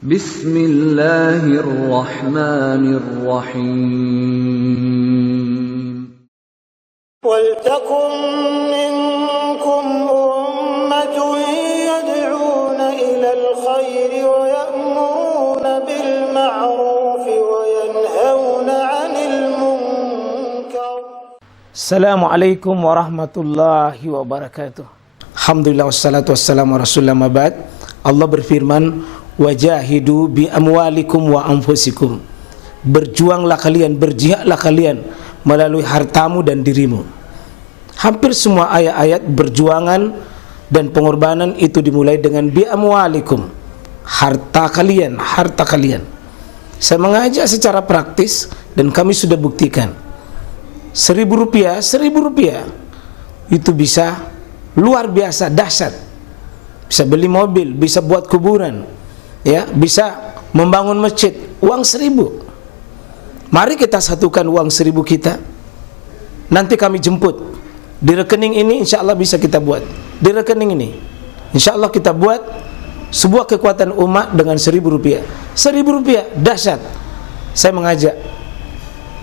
Bismillahirrahmanirrahim. وَلْتَكُنْ مِنْكُمْ أُمَّةٌ يَدْعُونَ إِلَى الْخَيْرِ وَيَأْمُرُونَ بِالْمَعْرُوفِ وَيَنْهَوْنَ عَنِ الْمُنْكَرِ. Assalamualaikum warahmatullahi wabarakatuh. Alhamdulillah wassalatu wassalamu rasulullah mabad. Allah berfirman, wajahidu bi amwalikum wa anfusikum. Berjuanglah kalian, berjihadlah kalian melalui hartamu dan dirimu. Hampir semua ayat-ayat berjuangan dan pengorbanan itu dimulai dengan bi amwalikum, harta kalian, harta kalian. Saya mengajak secara praktis dan kami sudah buktikan. Rp1.000 itu bisa luar biasa dahsyat. Bisa beli mobil, bisa buat kuburan, ya, bisa membangun masjid. Uang 1.000. Mari kita satukan uang 1.000 kita. Nanti kami jemput di rekening ini, insya Allah bisa kita buat. Di rekening ini, insya Allah kita buat sebuah kekuatan umat dengan Rp1.000. Rp1.000 dahsyat. Saya mengajak,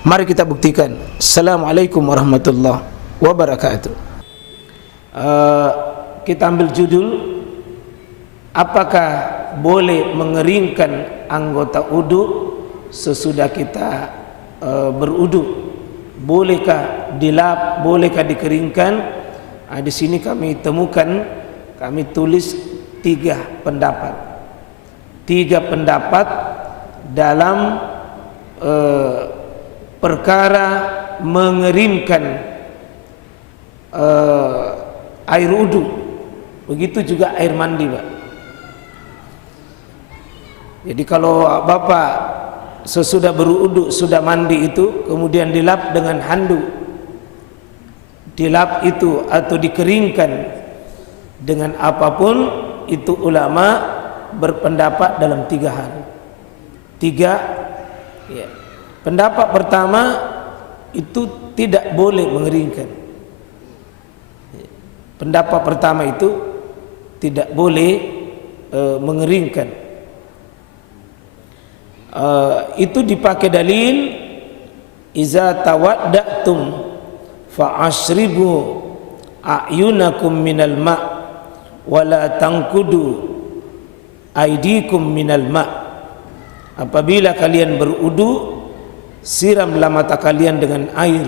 mari kita buktikan. Assalamualaikum warahmatullahi wabarakatuh. Kita ambil judul, apakah boleh mengeringkan anggota wudu sesudah kita berudu? Bolehkah dilap, bolehkah dikeringkan? Di sini kami temukan, kami tulis 3 pendapat. 3 pendapat dalam perkara mengeringkan air wudu. Begitu juga air mandi, Pak. Jadi kalau Bapak sesudah berwudu, sudah mandi itu, kemudian dilap dengan handuk, dilap itu atau dikeringkan dengan apapun, itu ulama berpendapat dalam 3 hal. 3, ya. Pendapat pertama, itu tidak boleh mengeringkan. Pendapat pertama itu tidak boleh mengeringkan. Itu dipakai dalil, iza tawadda'tum fa'ashribu a'yunakum minal ma' wala tangkudu aidikum minal ma'. Apabila kalian berudu, siramlah mata kalian dengan air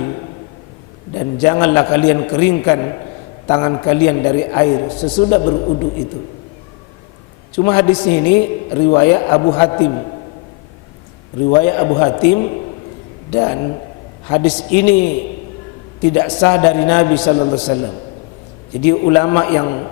dan janganlah kalian keringkan tangan kalian dari air sesudah berudu itu. Cuma hadisnya ini riwayat Abu Hatim. Riwayat Abu Hatim, dan hadis ini tidak sah dari Nabi sallallahu alaihi wasallam. Jadi ulama yang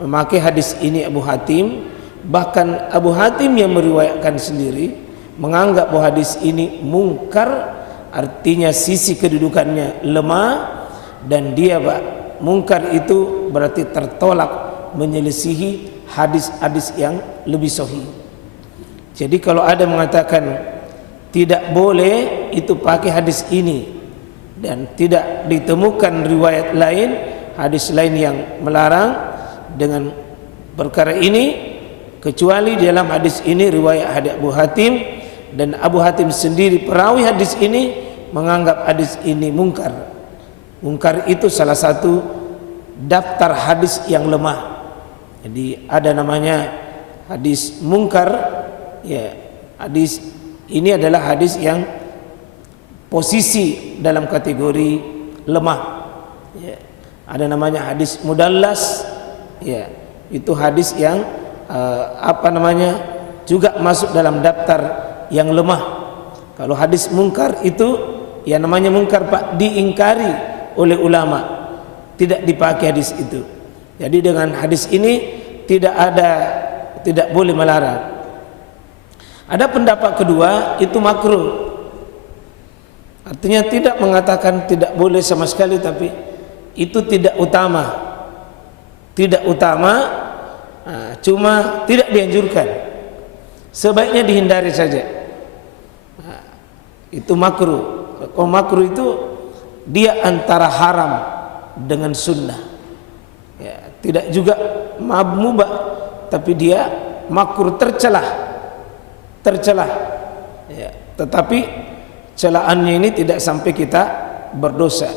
memakai hadis ini Abu Hatim, bahkan Abu Hatim yang meriwayatkan sendiri menganggap bahwa hadis ini mungkar, artinya sisi kedudukannya lemah, dan dia, Pak, mungkar itu berarti tertolak, menyelisihi hadis-hadis yang lebih sahih. Jadi kalau ada mengatakan tidak boleh, itu pakai hadis ini, dan tidak ditemukan riwayat lain, hadis lain yang melarang dengan perkara ini, kecuali dalam hadis ini riwayat hadis Abu Hatim, dan Abu Hatim sendiri perawi hadis ini menganggap hadis ini mungkar. Mungkar itu salah satu daftar hadis yang lemah. Jadi ada namanya hadis mungkar, ya. Hadis ini adalah hadis yang posisi dalam kategori lemah, ya. Ada namanya hadis mudallas, ya. Itu hadis yang juga masuk dalam daftar yang lemah. Kalau hadis mungkar itu, ya namanya mungkar, Pak, diingkari oleh ulama, tidak dipakai hadis itu. Jadi dengan hadis ini tidak boleh melarang. Ada pendapat kedua, itu makruh. Artinya tidak mengatakan tidak boleh sama sekali, tapi itu tidak utama. Tidak utama, cuma tidak dianjurkan. Sebaiknya dihindari saja. Itu makruh. Kalau makruh itu dia antara haram dengan sunnah, ya, tidak juga mubah, tapi dia makruh tercelah tercelah. Ya, tetapi celaannya ini tidak sampai kita berdosa.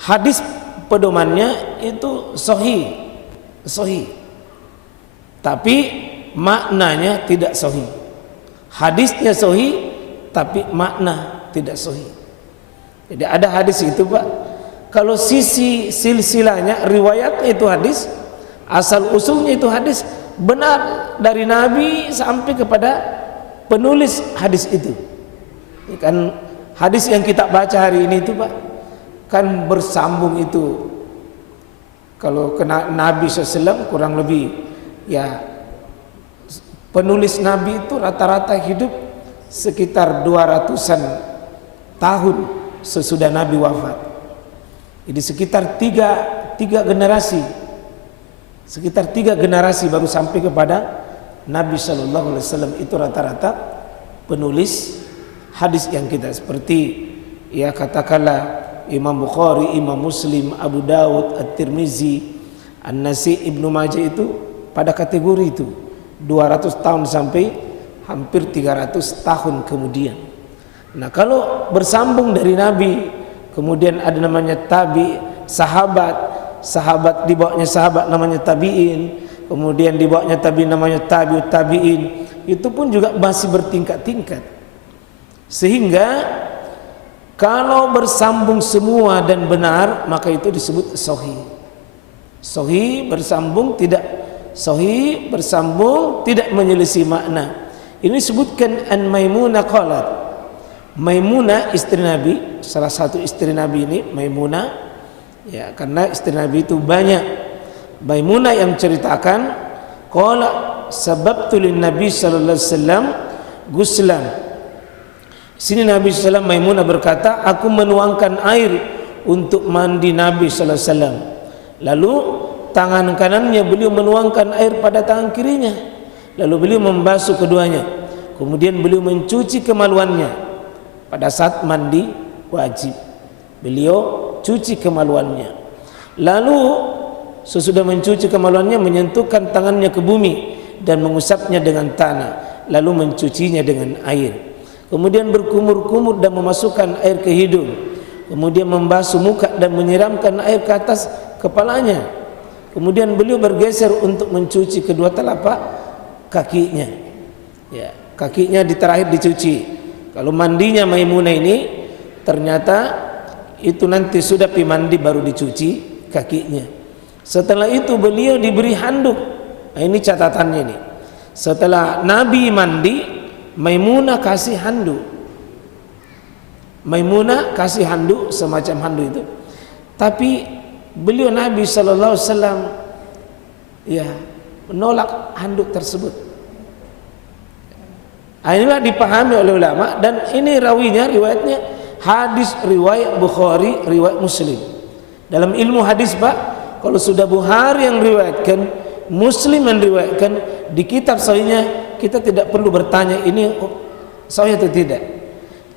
Hadis pedomannya itu sahih, tapi maknanya tidak sahih. Hadisnya sahih, tapi makna tidak sahih. Jadi ada hadis itu Pak, kalau sisi silsilahnya, riwayat itu hadis, asal usulnya itu hadis, benar dari Nabi sampai kepada penulis hadis itu. Ini kan hadis yang kita baca hari ini itu Pak, kan bersambung itu. Kalau kena Nabi SAW kurang lebih, ya penulis Nabi itu rata-rata hidup sekitar 200-an tahun sesudah Nabi wafat. Jadi sekitar tiga generasi, sekitar 3 generasi baru sampai kepada Nabi Shallallahu Alaihi Wasallam. Itu rata-rata penulis hadis yang kita, seperti ya katakanlah Imam Bukhari, Imam Muslim, Abu Dawud, At-Tirmizi, An-Nasi, Ibnu Majah, itu pada kategori itu 200 tahun sampai hampir 300 tahun kemudian. Nah, kalau bersambung dari Nabi, kemudian ada namanya tabi, sahabat di bawahnya sahabat namanya tabiin, kemudian di bawahnya tabiin namanya tabiin, itu pun juga masih bertingkat-tingkat. Sehingga kalau bersambung semua dan benar, maka itu disebut sahih. Sahih bersambung, tidak sahih bersambung tidak menyelisih makna. Ini disebutkan an Maimunah qalat. Maimunah istri Nabi, salah satu istri Nabi ini Maimunah, ya karena istri Nabi itu banyak. Maimunah yang ceritakan, qala sababtu lin Nabi sallallahu alaihi wasallam guslan. Sini Nabi sallallahu Maimunah berkata, aku menuangkan air untuk mandi Nabi sallallahu alaihi wasallam. Lalu tangan kanannya beliau menuangkan air pada tangan kirinya. Lalu beliau membasuh keduanya. Kemudian beliau mencuci kemaluannya. Pada saat mandi wajib beliau cuci kemaluannya. Lalu sesudah mencuci kemaluannya, menyentuhkan tangannya ke bumi dan mengusapnya dengan tanah, lalu mencucinya dengan air. Kemudian berkumur-kumur dan memasukkan air ke hidung. Kemudian membasuh muka dan menyiramkan air ke atas kepalanya. Kemudian beliau bergeser untuk mencuci kedua telapak kakinya. Ya, kakinya terakhir dicuci. Kalau mandinya Maimunah ini ternyata itu nanti sudah pi mandi baru dicuci kakinya. Setelah itu beliau diberi handuk. Nah, ini catatannya nih. Setelah Nabi mandi, Maimunah kasih handuk. Maimunah kasih handuk, semacam handuk itu. Tapi beliau Nabi sallallahu alaihi wasallam ya menolak handuk tersebut. Inilah dipahami oleh ulama, dan ini rawinya, riwayatnya hadis riwayat Bukhari, riwayat Muslim. Dalam ilmu hadis Pak, kalau sudah Bukhari yang riwayatkan, Muslim yang riwayatkan, di kitab sahihnya kita tidak perlu bertanya ini sahih atau tidak.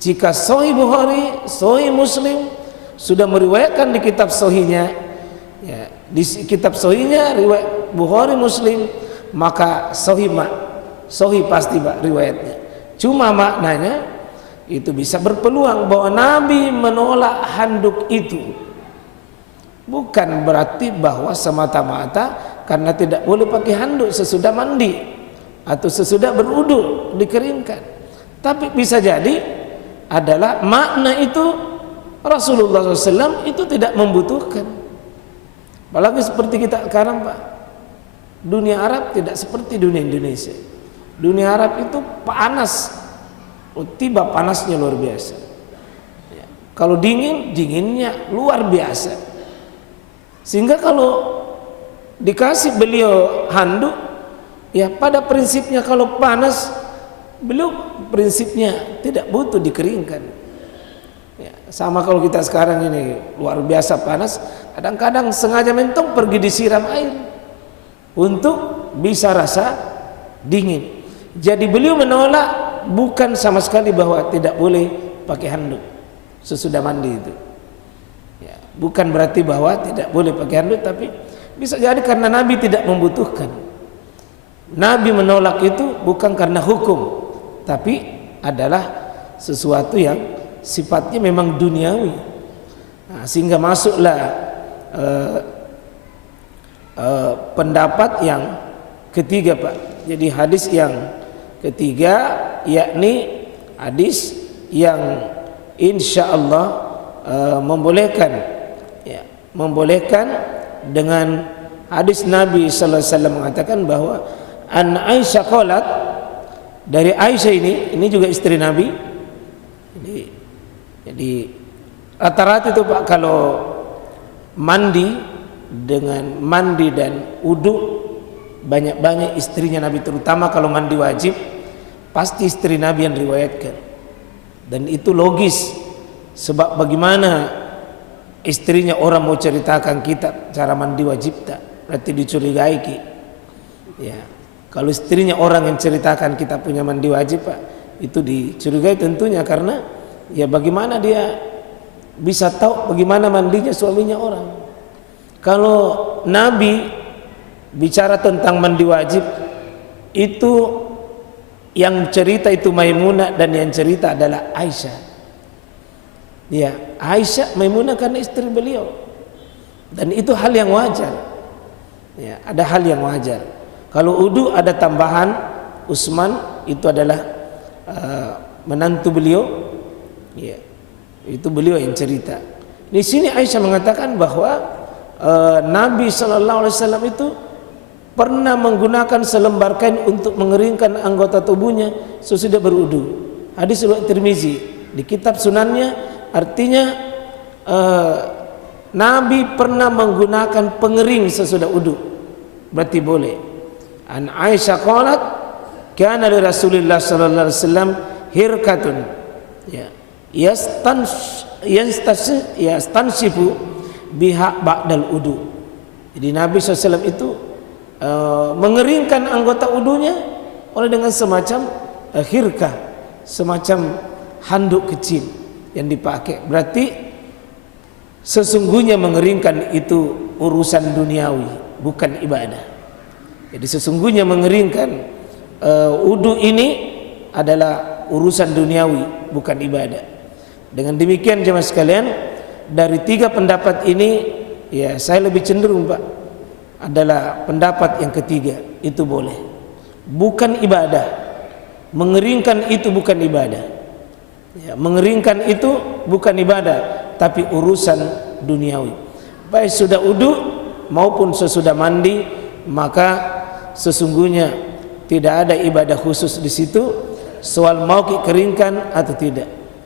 Jika sahih Bukhari, sahih Muslim sudah meriwayatkan di kitab sahihnya, ya, di kitab sahihnya riwayat Bukhari Muslim, maka sahih pasti Pak riwayatnya. Cuma maknanya itu bisa berpeluang bahwa Nabi menolak handuk itu. Bukan berarti bahwa semata-mata karena tidak boleh pakai handuk sesudah mandi atau sesudah berwudu dikeringkan. Tapi bisa jadi adalah makna itu Rasulullah SAW itu tidak membutuhkan. Apalagi seperti kita sekarang Pak, dunia Arab tidak seperti dunia Indonesia. Dunia Arab itu panas, tiba panasnya luar biasa. Ya. Kalau dingin, dinginnya luar biasa. Sehingga kalau dikasih beliau handuk, ya pada prinsipnya kalau panas, beliau prinsipnya tidak butuh dikeringkan. Ya, sama kalau kita sekarang ini luar biasa panas, kadang-kadang sengaja mentong pergi disiram air untuk bisa rasa dingin. Jadi beliau menolak, bukan sama sekali bahwa tidak boleh pakai handuk sesudah mandi itu. Ya, bukan berarti bahwa tidak boleh pakai handuk, tapi bisa jadi karena Nabi tidak membutuhkan. Nabi menolak itu bukan karena hukum, tapi adalah sesuatu yang sifatnya memang duniawi. Nah, sehingga masuklah pendapat yang ketiga, Pak. Jadi hadis yang ketiga yakni hadis yang insya Allah membolehkan dengan hadis Nabi sallallahu alaihi wasallam mengatakan bahwa an Aisyah qalat, dari Aisyah ini juga istri Nabi. Jadi rata-rata itu Pak, kalau mandi dan wudu, banyak-banyak istrinya Nabi, terutama kalau mandi wajib pasti istri Nabi yang riwayatkan. Dan itu logis, sebab bagaimana istrinya orang mau ceritakan kita cara mandi wajib tak, berarti dicurigai ki. Ya, kalau istrinya orang yang ceritakan kita punya mandi wajib Pak, itu dicurigai tentunya, karena ya bagaimana dia bisa tahu bagaimana mandinya suaminya orang. Kalau Nabi bicara tentang mandi wajib, itu yang cerita itu Maimunah dan yang cerita adalah Aisyah. Ya, Aisyah, Maimunah karena istri beliau. Dan itu hal yang wajar. Ya, ada hal yang wajar. Kalau wudu ada tambahan, Utsman itu adalah menantu beliau. Ya, itu beliau yang cerita. Di sini Aisyah mengatakan bahwa Nabi sallallahu alaihi wasallam itu pernah menggunakan selembar kain untuk mengeringkan anggota tubuhnya sesudah berwudu. Hadis riwayat Tirmizi di kitab Sunannya, artinya Nabi pernah menggunakan pengering sesudah wudu. Berarti boleh. An Aisyah qalat kana li Rasulillah sallallahu alaihi wasallam hirkatun, ya, yastansifu biha ba'dal wudu. Jadi Nabi SAW itu mengeringkan anggota wudunya oleh dengan semacam hirkah, semacam handuk kecil yang dipakai. Berarti sesungguhnya mengeringkan itu urusan duniawi, bukan ibadah. Jadi sesungguhnya mengeringkan wudu ini adalah urusan duniawi, bukan ibadah. Dengan demikian jemaah sekalian, dari tiga pendapat ini ya saya lebih cenderung Pak adalah pendapat yang ketiga, itu boleh, bukan ibadah. Mengeringkan itu bukan ibadah, ya, mengeringkan itu bukan ibadah, tapi urusan duniawi. Baik sudah wudu maupun sesudah mandi, maka sesungguhnya tidak ada ibadah khusus di situ soal mau dikeringkan atau tidak.